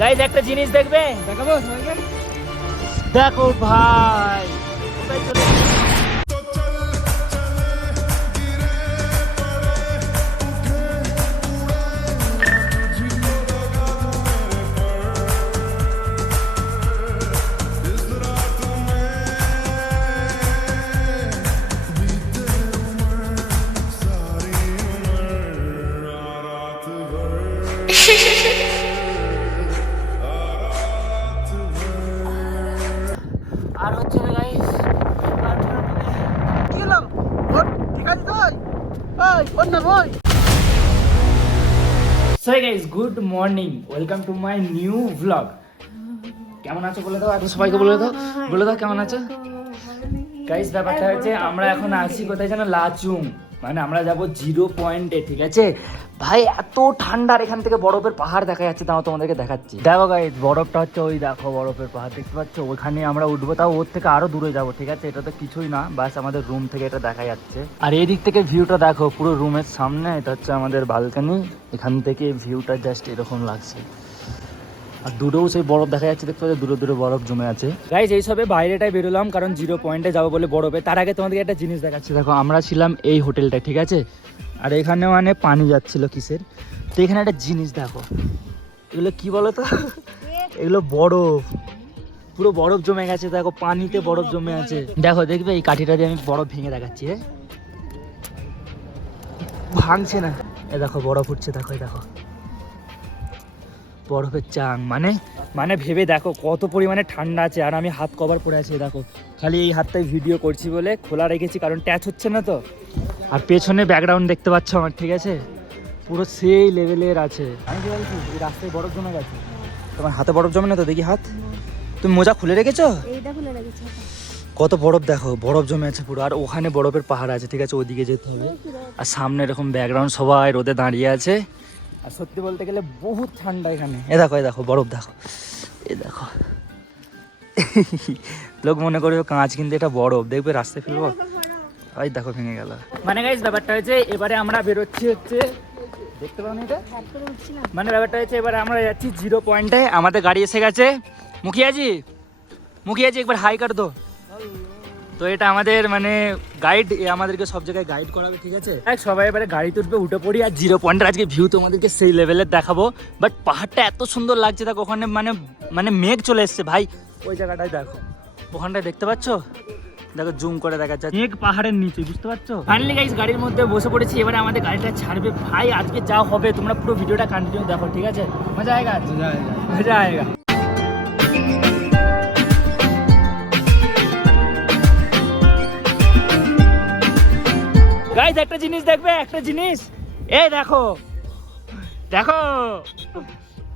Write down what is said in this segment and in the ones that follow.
Guys একটা জিনিস দেখবে, দেখাবো সবাইকে। দেখো ভাই কোথায় চলে আর হচ্ছে না গাইস। কি হলো? ওর ঠিক আছে তো? ওই ওর নাম ওই। So guys good morning, welcome to my new blog. কেমন আছো বলে দাও, এত সবাইকে বলে দাও কেমন আছো গাইস। ব্যাপারটা হচ্ছে আমরা এখন আছি কোথায় যেন লাচুং, মানে আমরা যাব 0 পয়েন্টে, ঠিক আছে ভাই। এত ঠান্ডার, এখান থেকে বরফের পাহাড় দেখা যাচ্ছে, তাও তোমাদেরকে দেখাচ্ছি। দেখো গাইস বরফটা হচ্ছে ওই দেখো, বরফের পাহাড় দেখতে পাচ্ছ, ওখানে আমরা উঠবো, তাও ওর থেকে আরো দূরে যাব, ঠিক আছে। এটা তো কিছুই না, বাস আমাদের রুম থেকে এটা দেখা যাচ্ছে। আর এই দিক থেকে ভিউটা দেখো, পুরো রুমের সামনে, এটা হচ্ছে আমাদের বালকানি। এখান থেকে ভিউটা জাস্ট এরকম লাগছে, আর দূরেও সেই বরফ দেখা যাচ্ছে, দেখতে পাচ্ছ দূরে দূরে বরফ জমে আছে। গাইজ এইসবে বাইরেটাই বেরোলাম, কারণ 0 পয়েন্টে যাবো বলে বরফে। তার আগে তোমাদেরকে একটা জিনিস দেখাচ্ছি, দেখো আমরা ছিলাম এই হোটেলটায়, ঠিক আছে। আর এখানে মানে পানি যাচ্ছিল কিসের, তো এখানে একটা জিনিস দেখো, এগুলো কি বলো তো, এগুলো বরফ, পুরো বরফ জমে গেছে, দেখো পানিতে বরফ জমে আছে। দেখো দেখবে এই কাঠিটা দিয়ে আমি বরফ ভেঙে দেখাচ্ছি, ভাঙছে না, এ দেখো বরফ উঠছে, দেখো দেখো বরফের চাং, মানে ভেবে দেখো কত পরিমাণে ঠান্ডা আছে। আর আমি হাত কভার পরে আছি, দেখো খালি এই হাতটাই ভিডিও করছি বলে খোলা রেখেছি, কারণ ট্যাচ হচ্ছে না তো। আর পেছনে ব্যাকগ্রাউন্ড দেখতে পাচ্ছ আমার, ঠিক আছে, পুরো সেই লেভেলের আছে। আমি কি বলছি, এই রাস্তায় বরফ জমে গেছে, তোমার হাতে বরফ জমে না তো? দেখি হাত, তুমি মোজা খুলে রেখেছো? এইটা খুলে রেখেছি। কত বরফ দেখো, বরফ জমে আছে পুরো। আর ওখানে বরফের পাহাড় আছে, ঠিক আছে, ওদিকে যেতে হবে। আর সামনে এরকম ব্যাকগ্রাউন্ড, সবাই রোদে দাঁড়িয়ে আছে। আর সত্যি বলতে গেলে বহুত ঠান্ডা এখানে। এ দেখো বরফ দেখো, এ দেখো লোক মনে করবে কাঁচ, কিন্তু এটা বরফ, দেখবে রাস্তায় ফেলবো, ওই দেখো ভেঙে গেল। মানে গাইস ব্যাপারটা হয়েছে, এবারে আমরা বেরোচ্ছি হচ্ছে, দেখতে পাও না এটা, মানে ব্যাপারটা হচ্ছে এবারে আমরা যাচ্ছি 0 পয়েন্টে। আমাদের গাড়ি এসে গেছে। মুখিয়াজি একবার হাই কর দো। তো এটা আমাদের মানে গাইড, আমাদেরকে সব জায়গায় গাইড করাবে, ঠিক আছে। সবাই এবারে গাড়ি তুলবে, উঠে পড়ি। আর 0 পয়েন্টের আজকে ভিউ তোমাদেরকে সেই লেভেলের দেখাবো। বাট পাহাড়টা এত সুন্দর লাগছে, দেখো ওখানে মানে মেঘ চলে এসছে ভাই, ওই জায়গাটায় দেখো, ওখানটায় দেখতে পাচ্ছ, দেখো জুম করে দেখা যাচ্ছে মেঘ পাহাড়ের নিচে, বুঝতে পারছো। ফাইনালি গাইস গাড়ির মধ্যে বসে পড়েছি, এবারে আমাদের গাড়িটা ছাড়বে ভাই। আজকে যা হবে তোমরা পুরো ভিডিওটা কন্টিনিউ দেখো, ঠিক আছে। মজা আয়েগা। গাইস একটা জিনিস দেখবে, একটা জিনিস, এই দেখো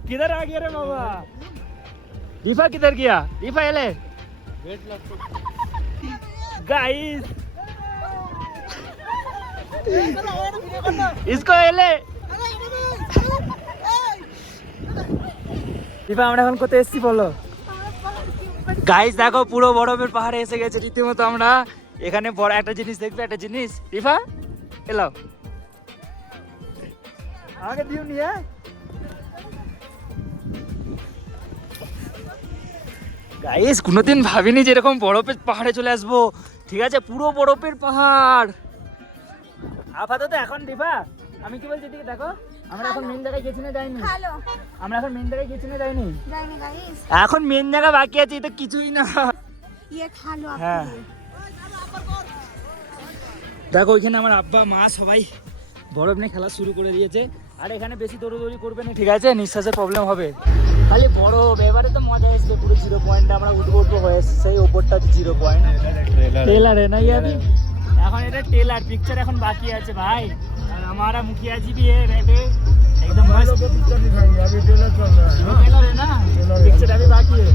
किधर आ गया रे बाबा, दीपा किधर गया, दीपा एले गाइस, इसको एले দীপা। আমরা এখন কোথায় এসেছি বলো গাইস? দেখো পুরো বরফের পাহাড়ে এসে গেছে রীতিমতো আমরা। এখানে বড় একটা জিনিস দেখবে, একটা জিনিস, রিফা এলো আমাকে দিও নি। গাইস কোনোদিন ভাবিনি যে এরকম বরফের পাহাড়ে চলে আসবো, ঠিক আছে, পুরো বরফের পাহাড়। আপাতত এখন রিফা আমি কি বলছি, ঠিক দেখো আমরা এখন মেন জায়গায় গেছি না যাইনি, আমরা এখন মেন জায়গায় গেছি না যাইনি, এখন মেন জায়গা বাকি আছে, এটা কিছুই না। হ্যাঁ দেখো ওইখানে আমার আব্বা মা সবাই বরফ নিয়ে খেলা শুরু করে দিয়েছে। আর এখানে বেশি দৌড়দৌড়ি করবে না, ঠিক আছে, নিঃশ্বাসের প্রবলেম হবে, খালি বরফ। এবারে তো মজা আসবে, পুরো 0 পয়েন্টে আমরা উঠবো হয়ে সেই ওপরটা হচ্ছে 0 পয়েন্ট। টেলারে না ইয়াবি, এখন এটা টেলার পিকচার এখন বাকি আছে ভাই। আর हमारा मुखिया जी भी है रेडी, एकदम मस्त पिक्चर दिखाएंगे, अभी टेलर चल रहा है, टेलर है ना, पिक्चर अभी बाकी है,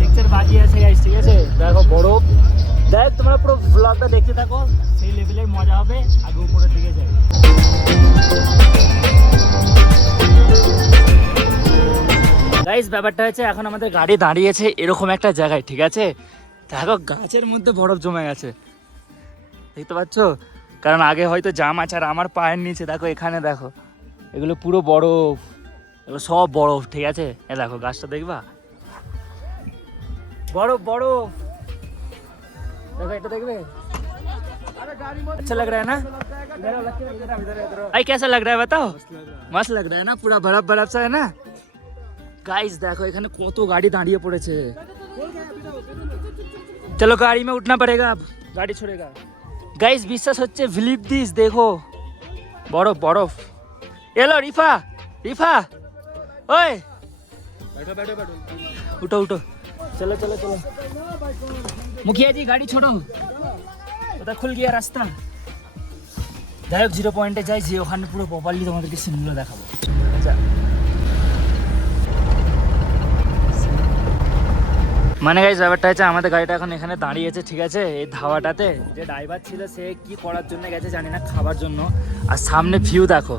पिक्चर बाकी আছে गाइस, ঠিক আছে। দেখো বরফ, দেখ তোমরা পুরো ব্লগটা দেখতে থাকো, সেই লেভেলের মজা হবে। আগে উপরের দিকে যাই গাইস। ব্যাপারটা হচ্ছে এখন আমাদের গাড়ি দাঁড়িয়েছে এরকম একটা জায়গায়, ঠিক আছে। দেখো গাছের মধ্যে বরফ জমে গেছে, দেখতে পাচ্ছ, কারণ আগে হয়তো জাম আছে। আর আমার পায়ের নিচে দেখো, এখানে দেখো, এগুলো পুরো বরফ, এগুলো সব বরফ, ঠিক আছে? এ দেখো গাছটা দেখবা, বরফ বরফ। देखो এটা দেখবে, अच्छा लग रहा है ना? भाई कैसा लग रहा है बताओ? मस्त लग रहा है ना, पूरा बर्फ बर्फ सा है ना। गाइस देखो এখানে কত গাড়ি দাঁড়িয়ে পড়েছে। चलो गाड़ी में उठना पड़ेगा, अब गाड़ी छोड़ेगा। गाइस বিশ্বাস হচ্ছে, বিলিভ দিস, দেখো বরফ বরফ। এলো রিফা, রিফা ওই बैठो बैठो बैठो। उठो उठो, चलो चलो चलो। मुखिया जी गाड़ी छोड़ो, ওটা খুল গিয়া রাস্তা। যাই হোক, 0 পয়েন্টে যাই, যে ওখানে পুরো প্রপারলি তোমাদেরকে সিনগুলো দেখাবো। আচ্ছা, মানে গাইস ব্যাপারটা হচ্ছে, আমাদের গাড়িটা এখন এখানে দাঁড়িয়েছে, ঠিক আছে, এই ধাবাটাতে। যে ড্রাইভার ছিল সে কি করার জন্য গেছে জানি না, খাবার জন্য। আর সামনে ভিউ দেখো,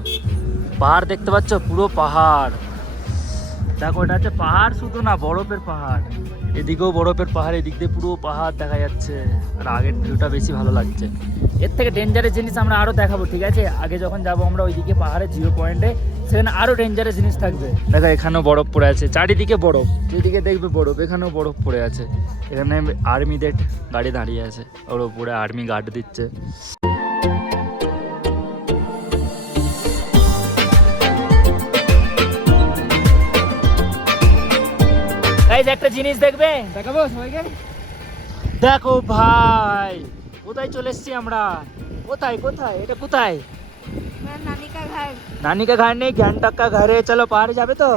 পাহাড় দেখতে পাচ্ছ, পুরো পাহাড় দেখো। এটা হচ্ছে পাহাড়, শুধু না বরফের পাহাড়, এদিকেও বরফের পাহাড়, এদিক দিয়ে পুরো পাহাড় দেখা যাচ্ছে। আর আগের ভিউটা বেশি ভালো লাগছে। এর থেকে ডেঞ্জারাস জিনিস আমরা আরও দেখাবো, ঠিক আছে? আগে যখন যাবো আমরা ওইদিকে পাহাড়ে 0 পয়েন্টে, সেখানে আরও ডেঞ্জারাস জিনিস থাকবে। দেখো এখানেও বরফ পড়ে আছে, চারিদিকে বরফ, যেদিকে দেখবে বরফ, এখানেও বরফ পড়ে আছে। এখানে আর্মিদের গাড়ি দাঁড়িয়ে আছে, ওর উপরে আর্মি গার্ড দিচ্ছে। গাইস একটা জিনিস দেখবে, দেখাবো সবাইকে। দেখো ভাই, কোথায় চলে এসেছি আমরা? কোথায় কোথায় এটা কোথায়? नानी का घर। নানি কা ঘর নেই, গ্যাংটক কা ঘরে। চলো পাহাড়ে যাবে তো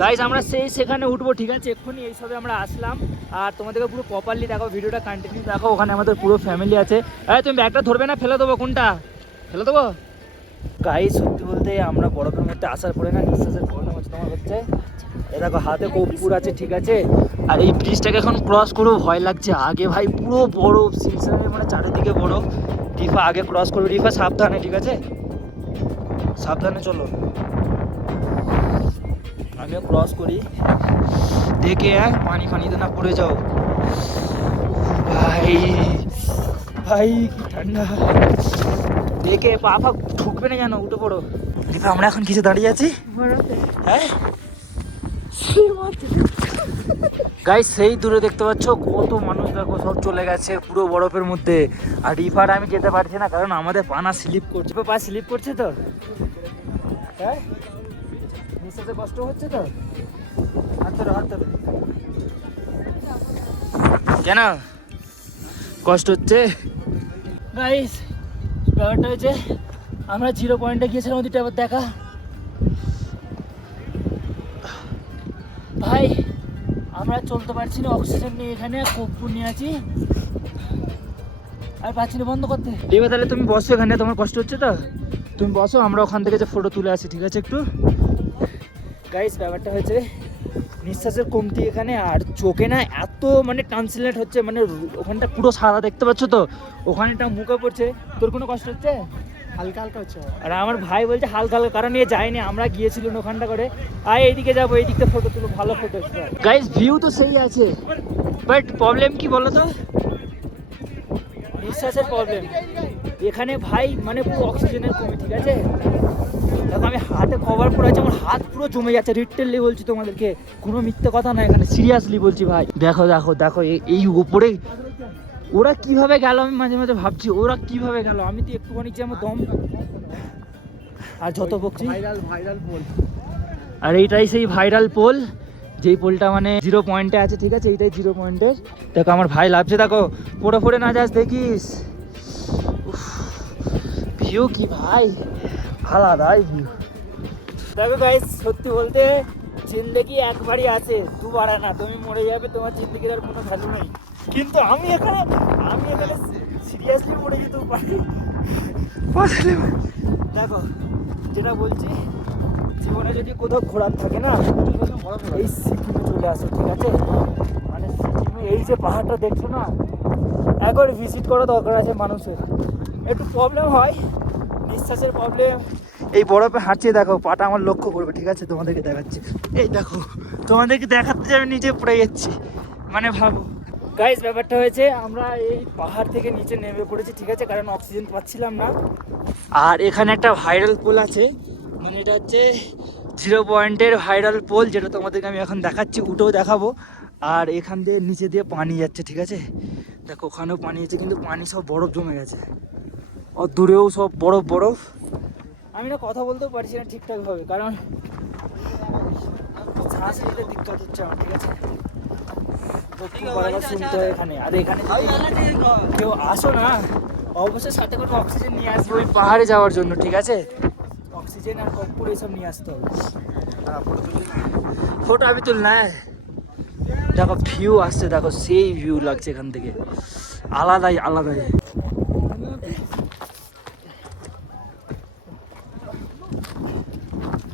গাইস, আমরা সেখানে উঠবো, ঠিক আছে? এক্ষুনি এইসবে আমরা আসলাম। আর তোমাদেরকে পুরো প্রপারলি দেখো, ভিডিওটা কন্টিনিউ দেখো। ওখানে আমাদের পুরো ফ্যামিলি আছে। আরে তুমি ব্যাগটা ধরবে না? ফেলে দেবো। কোনটা ফেলে দেবো? গাইস সত্যি বলতে আমরা বরফের মধ্যে আসার পরে না নিঃশ্বাসের প্রবলেম হচ্ছে তোমার হচ্ছে। এ দেখো হাতে কর্পূর আছে, ঠিক আছে? আর এই ব্রিজটাকে এখন ক্রস করেও ভয় লাগছে। আগে ভাই পুরো বরফ, সিলসিলার মানে চারিদিকে বরফ। রিফা আগে ক্রস করবে, রিফা সাবধানে, ঠিক আছে? সাবধানে চলো, আমিও ক্রস করি, দেখে পানি ফানিতে না পড়ে যাও। ভাই ভাই কি ঠান্ডা, দেখে পা ফা ঢুকবে না জানো, উঠে পড়ো। রিফা আমরা এখন কিসে দাঁড়িয়ে আছি? হ্যাঁ গাইস, সেই দূরে দেখতে পাচ্ছ কত মানুষ, দেখো সব চলে গেছে পুরো বরফের মধ্যে। আর রিফার আমি যেতে পারছি না, কারণ আমাদের পানা স্লিপ করছে। পা স্লিপ করছে তো, হ্যাঁ নিঃশ্বাসে কষ্ট হচ্ছে তো। হাত ধরো, হাত ধরো। কেন কষ্ট হচ্ছে? গাইস ব্যাপারটা হচ্ছে, আমরা 0 পয়েন্টে গিয়েছিলাম, ওদিকটা আবার দেখা। ভাই আমরা চলতে পারছি না, অক্সিজেন নিয়ে এখানে কর্পূর নিয়ে আছি, আর পাচ্ছি না বন্ধ করতে। এবার তাহলে তুমি বসো এখানে, তোমার কষ্ট হচ্ছে তো তুমি বসো, আমরা ওখান থেকে যে ফটো তুলে আসি, ঠিক আছে? একটু গাইস ব্যাপারটা হয়েছে, নিঃশ্বাসের কমতি এখানে, আর চোখে না এত মানে ট্রান্সলেট হচ্ছে, মানে ওখানটা পুরো সাদা দেখতে পাচ্ছ তো, ওখানেটা মুখে পড়ছে। তোর কোনো কষ্ট হচ্ছে? হালকা হালকা হচ্ছে। আর আমার ভাই বলছে হালকা হালকা, কারণ এ যায়নি, আমরা গিয়েছিলাম ওখানটা করে। আর এইদিকে যাবো, এই দিকটা ফটো তুলো, ভালো ফটো। গাইস ভিউ তো সেই আছে, বাট প্রবলেম কি বলো তো? নিঃশ্বাসের প্রবলেম এখানে ভাই, মানে পুরো অক্সিজেনের কমি, ঠিক আছে? দেখো আমি হাতে কভার পরে আছি, আমার হাত পুরো জমে যাচ্ছে, রিটেললি বলছি তোমাদেরকে, কোনো মিথ্যে কথা না এখানে, সিরিয়াসলি বলছি ভাই। দেখো দেখো দেখো, এই উপরে ওরা কিভাবে গেল, আমি মাঝে মাঝে ভাবছি ওরা কিভাবে গেল। আমি তো একটুখানি যে আমার দম, আর যত বকছি ভাইরাল ভাইরাল পোল। আর এইটাই সেই ভাইরাল পোল, যেই পোলটা মানে 0 পয়েন্টে আছে, ঠিক আছে? এইটাই 0 পয়েন্টের। দেখো আমার ভাই লাভছে, দেখো পড়ে পড়ে না যাস, দেখিস। ভিউ কি ভাই, আলাদাই ভিউ। দেখো গাইস সত্যি বলতে, জিন্দেগি একবারই আছে, দুবার না। তুমি মরে যাবে, তোমার জিন্দেগির আর কোনো ভ্যালু নেই। কিন্তু আমি এখানে সিরিয়াসলি মরে যেতেও পারি। দেখো যেটা বলছি, জীবনে যদি কোথাও ঘোরার থাকে না, এই সিকিমে চলে আসো, ঠিক আছে? মানে সিকিমে এই যে পাহাড়টা দেখছো না, একবার ভিজিট করা দরকার আছে মানুষের। একটু প্রবলেম হয়, নিঃশ্বাসের প্রবলেম। এই বরফে হাঁটছে, দেখো পাটা আমার লক্ষ্য করবে, ঠিক আছে? তোমাদেরকে দেখাচ্ছি, এই দেখো, তোমাদেরকে দেখাতে আমি নিজে পড়ে যাচ্ছি, মানে ভাবো। গাইস ব্যাপারটা হয়েছে, আমরা এই পাহাড় থেকে নিচে নেমে পড়েছি, ঠিক আছে? কারণ অক্সিজেন পাচ্ছিলাম না। আর এখানে একটা ভাইরাল পোল আছে, মানে এটা হচ্ছে জিরো পয়েন্টের ভাইরাল পোল, যেটা তোমাদেরকে আমি এখন দেখাচ্ছি, উঠেও দেখাবো। আর এখান দিয়ে নিচে দিয়ে পানি যাচ্ছে, ঠিক আছে? দেখো ওখানেও পানি আছে, কিন্তু পানি সব বরফ জমে গেছে, আর দূরেও সব বরফ বরফ। আমি না কথা বলতেও পারছি না ঠিকঠাকভাবে, কারণ শ্বাস নিতে দিক্কত হচ্ছে আমার, ঠিক আছে? তো খুব বারবার শুনতে হয় এখানে। আর এখানে যদি কেউ আসো না, অবশ্যই সাথে করে অক্সিজেন নিয়ে আসবে ওই পাহাড়ে যাওয়ার জন্য, ঠিক আছে? অক্সিজেন আর কর্পূর এইসব নিয়ে আসতে হবে। ফটো আমি তুলনা, দেখো ভিউ আসছে, দেখো সেই ভিউ লাগছে এখান থেকে, আলাদাই আলাদাই।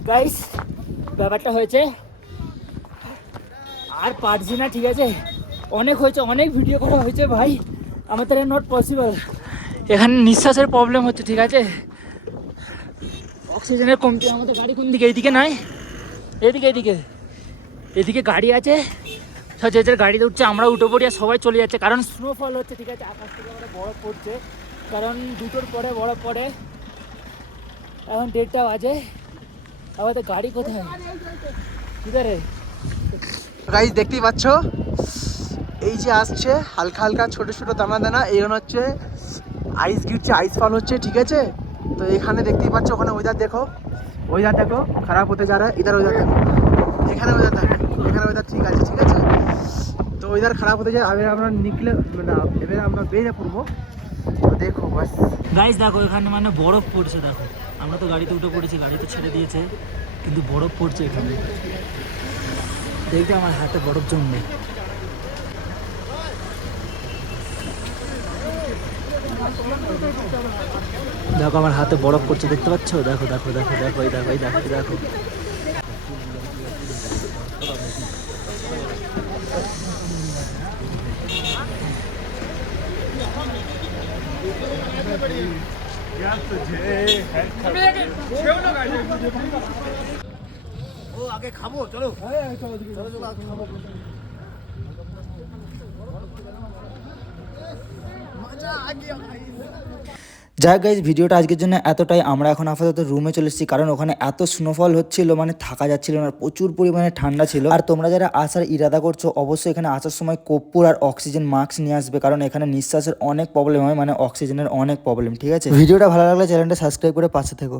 গাইস ব্যাপারটা হয়েছে, আর পারছি না, ঠিক আছে? অনেক হয়েছে, অনেক ভিডিও করা হয়েছে ভাই, আমার দ্বারা নট পসিবল। এখানে নিঃশ্বাসের প্রবলেম হচ্ছে, ঠিক আছে? অক্সিজেনের কমতি। আমাদের গাড়ি কোন দিকে? এইদিকে নয়, এদিকে এদিকে এদিকে গাড়ি আছে, সব যে যার গাড়িতে উঠছে, আমরা উঠে পড়ি আর সবাই চলে যাচ্ছে, কারণ স্নোফল হচ্ছে, ঠিক আছে? আকাশ থেকে আমরা বরফ পড়ছে, কারণ 2টোর পরে বরফ পড়ে। এখন 1:30 বাজে, আমাদের গাড়ি কোথায়? কিধারে? গাইস দেখতেই পাচ্ছ, এই যে আসছে হালকা হালকা ছোট ছোট দানা দানা, এগুলো হচ্ছে আইস গিরছে, আইস ফল হচ্ছে, ঠিক আছে? তো এখানে দেখতেই পাচ্ছ, ওখানে ওয়েদার দেখো, ওয়েদার দেখো খারাপ হতে যা রা, ইধার ওয়েদার দেখো, এখানে ওয়েদার দেখো, এখানে ওয়েদার ঠিক আছে, ঠিক আছে? তো ওয়েদার খারাপ হতে যায়, এবার আমরা নিকলে না, এবার আমরা বেরিয়ে পড়বো। তো দেখো বাস গাইস দেখো এখানে মানে বরফ পড়ছে, দেখো আমরা তো গাড়িতে উঠে পড়েছি, গাড়ি তো ছেড়ে দিয়েছে, কিন্তু বরফ পড়ছে এখানে। দেখতে আমার হাতে বরফ জমবে। দেখো আমার হাতে বরফ পড়ছে, দেখতে পাচ্ছ? দেখো দেখো দেখো দেখো, এই দেখো, এই দেখো, এই দেখো। ও আগে খাবো, চলো চলো চলো আগে খাবো। যাই গাইজ, ভিডিওটা আজকের জন্য এতটাই। আমরা এখন আপাতত রুমে চলে এসেছি, কারণ ওখানে এত স্নোফল হচ্ছিল, মানে থাকা যাচ্ছিল না, প্রচুর পরিমাণে ঠান্ডা ছিল। আর তোমরা যারা আসার ইরাদা করছো, অবশ্যই এখানে আসার সময় কর্পূর আর অক্সিজেন মাস্ক নিয়ে আসবে, কারণ এখানে নিঃশ্বাসের অনেক প্রবলেম হয়, মানে অক্সিজেনের অনেক প্রবলেম, ঠিক আছে? ভিডিওটা ভালো লাগলে চ্যানেলটা সাবস্ক্রাইব করে পাশে থেকো।